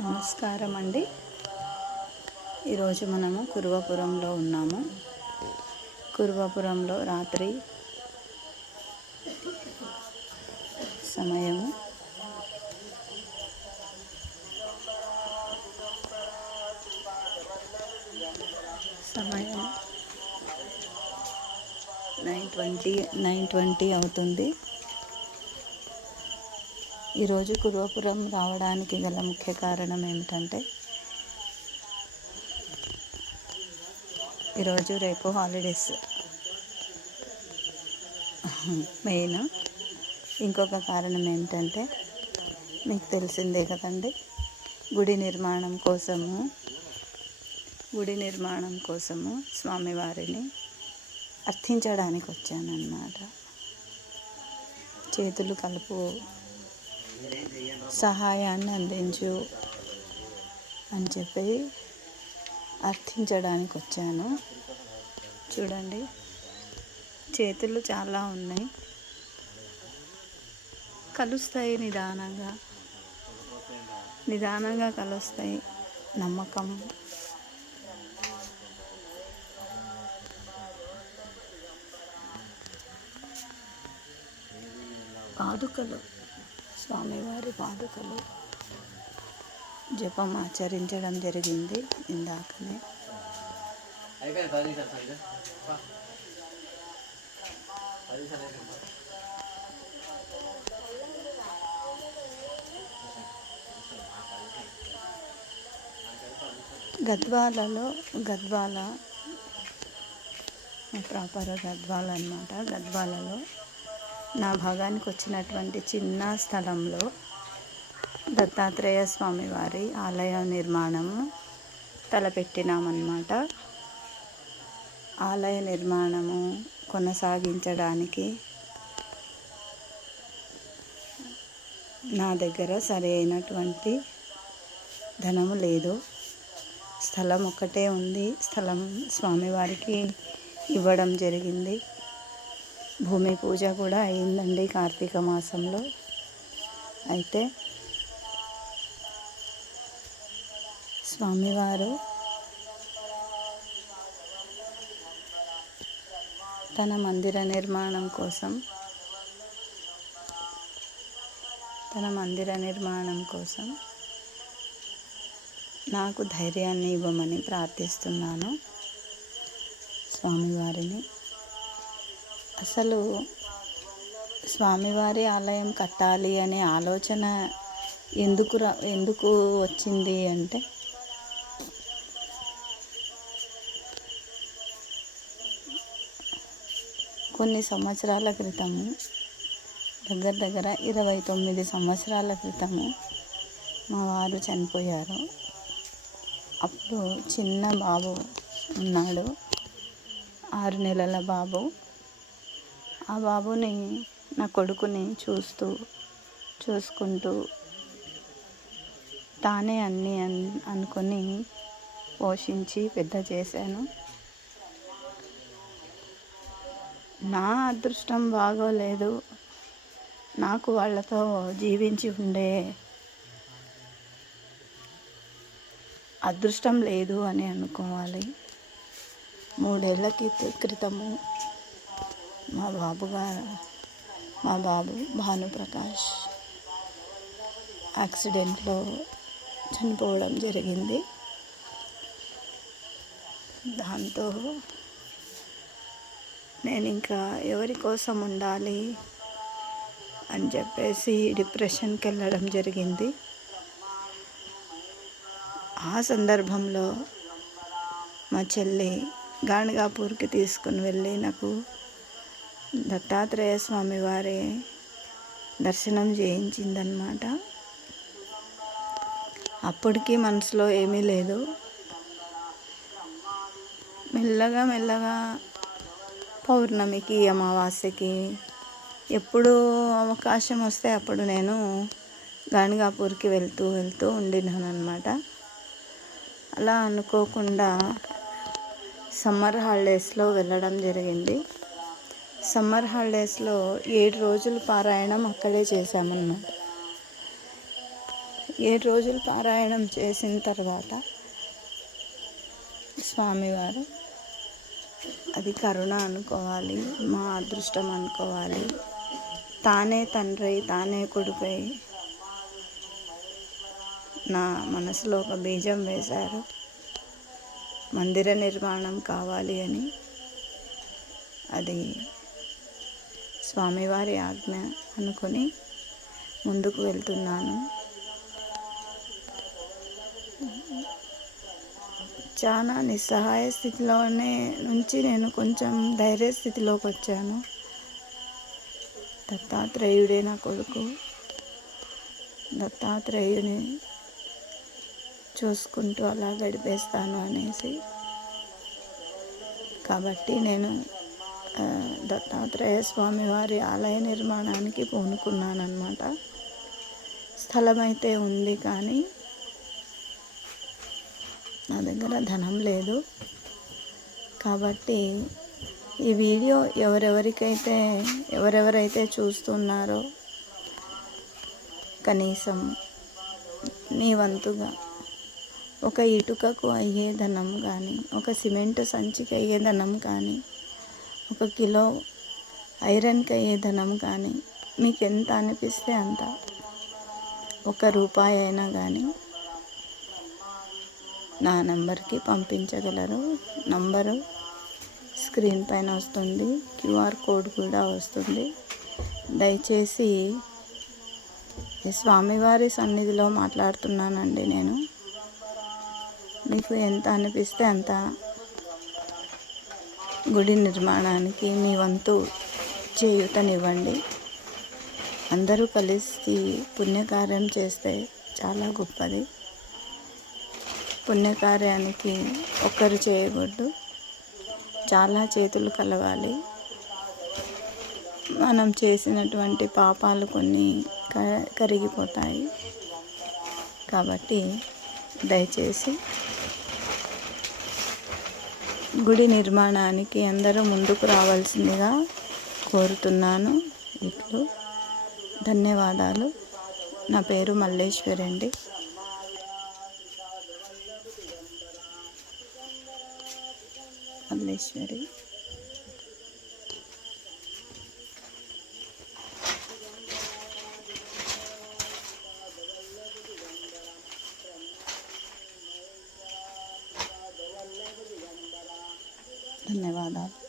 నమస్కారం అండి. ఈరోజు మనము కురువపురంలో ఉన్నాము. కురువపురంలో రాత్రి సమయం 9:20 అవుతుంది. ఈరోజు కురువపురం రావడానికి గల ముఖ్య కారణం ఏమిటంటే, ఈరోజు రేపు హాలిడేస్ మెయిన్. ఇంకొక కారణం ఏమిటంటే, మీకు తెలిసిందే కదండి, గుడి నిర్మాణం కోసము స్వామివారిని అర్థించడానికి వచ్చానన్నమాట. చేతులు కలుపు, సహాయాన్ని అందించు అని చెప్పి అర్థించడానికి వచ్చాను. చూడండి, చేతులు చాలా ఉన్నాయి, కలుస్తాయి, నిదానంగా కలుస్తాయి. నమ్మకం, పాదుకలు, స్వామివారి పాదుకలు జపం ఆచరించడం జరిగింది ఇందాకనే. గద్వాల ప్రాపర్ గద్వాల అన్నమాట. గద్వాలలో నా భాగానికి వచ్చినటువంటి చిన్న స్థలంలో దత్తాత్రేయ స్వామివారి ఆలయ నిర్మాణము తలపెట్టినామన్నమాట. ఆలయ నిర్మాణము కొనసాగించడానికి నా దగ్గర సరి అయినటువంటి ధనము లేదు. స్థలం ఒక్కటే ఉంది. స్థలం స్వామివారికి ఇవ్వడం జరిగింది. భూమి పూజ కూడా అయిందండి కార్తీక మాసంలో. అయితే స్వామివారు తన మందిర నిర్మాణం కోసం నాకు ధైర్యాన్ని ఇవ్వమని ప్రార్థిస్తున్నాను స్వామివారిని. అసలు స్వామివారి ఆలయం కట్టాలి అనే ఆలోచన ఎందుకు వచ్చింది అంటే, కొన్ని సంవత్సరాల క్రితము, దగ్గర 29 సంవత్సరాల క్రితము మా వారు చనిపోయారు. అప్పుడు చిన్న బాబు ఉన్నాడు, 6 నెలల బాబు. ఆ బాబుని, నా కొడుకుని చూసుకుంటూ తానే అన్నీ అనుకొని పోషించి పెద్ద చేశాను. నా అదృష్టం బాగోలేదు, నాకు వాళ్ళతో జీవించి ఉండే అదృష్టం లేదు అని అనుకోవాలి. 3 ఏళ్ల క్రితము మా బాబు భానుప్రకాష్ యాక్సిడెంట్లో చనిపోవడం జరిగింది. దాంతో నేను ఇంకా ఎవరి కోసం ఉండాలి అని చెప్పేసి డిప్రెషన్కి వెళ్ళడం జరిగింది. ఆ సందర్భంలో మా చెల్లి గాణగాపూర్కి తీసుకుని వెళ్ళి నాకు దత్తాత్రేయ స్వామి వారి దర్శనం చేయించిందనమాట. అప్పటికి మనసులో ఏమీ లేదు. మెల్లగా పౌర్ణమికి, అమావాస్యకి ఎప్పుడు అవకాశం వస్తే అప్పుడు నేను గాణగాపూర్కి వెళ్తూ ఉండినాను అనమాట. అలా అనుకోకుండా సమ్మర్ హాలిడేస్లో వెళ్ళడం జరిగింది. సమ్మర్ హాలిడేస్లో 7 రోజులు పారాయణం అక్కడే చేశామన్నమాట. 7 రోజులు పారాయణం చేసిన తర్వాత స్వామివారు అది కరుణ అనుకోవాలి, మా అదృష్టం అనుకోవాలి, తానే తండ్రి తానే కొడుకై నా మనసులో ఒక బీజం వేశారు. మందిర నిర్మాణం కావాలి అని. అది స్వామివారి ఆజ్ఞ అనుకొని ముందుకు వెళ్తున్నాను. చాలా నిస్సహాయ స్థితిలోనే నుంచి నేను కొంచెం ధైర్య స్థితిలోకి వచ్చాను. దత్తాత్రేయుడే నా కొడుకు, దత్తాత్రేయుని చూసుకుంటూ అలా గడిపేస్తాను అనేసి. కాబట్టి నేను దత్తాత్రేయ స్వామివారి ఆలయ నిర్మాణానికి పూనుకున్నానమాట. స్థలం అయితే ఉంది, కానీ నా దగ్గర ధనం లేదు. కాబట్టి ఈ వీడియో ఎవరెవరైతే చూస్తున్నారో కనీసం మీ వంతుగా ఒక ఇటుకకు అయ్యే ధనం కానీ, ఒక సిమెంట్ సంచికి అయ్యే ధనం కానీ, 1 కిలో ఐరన్కి అయ్యే ధనం కానీ, మీకు ఎంత అనిపిస్తే అంత, 1 రూపాయి అయినా కానీ నా నంబర్కి పంపించగలరు. నంబరు స్క్రీన్ పైన వస్తుంది, QR కోడ్ కూడా వస్తుంది. దయచేసి ఈ స్వామివారి సన్నిధిలో మాట్లాడుతున్నానండి నేను. మీకు ఎంత అనిపిస్తే అంత గుడి నిర్మాణానికి మీ వంతు చేయూతనివ్వండి. అందరూ కలిసి పుణ్యకార్యం చేస్తే చాలా గొప్పది. పుణ్యకార్యానికి ఒక్కరు చేయకూడదు, చాలా చేతులు కలవాలి. మనం చేసినటువంటి పాపాలు కొన్ని కరిగిపోతాయి. కాబట్టి దయచేసి గుడి నిర్మాణానికి అందరూ ముందుకు రావాల్సిందిగా కోరుతున్నాను. ఇట్లు ధన్యవాదాలు. నా పేరు మల్లేశ్వరి అండి. మల్లేశ్వరి. ధన్యవాదాలు.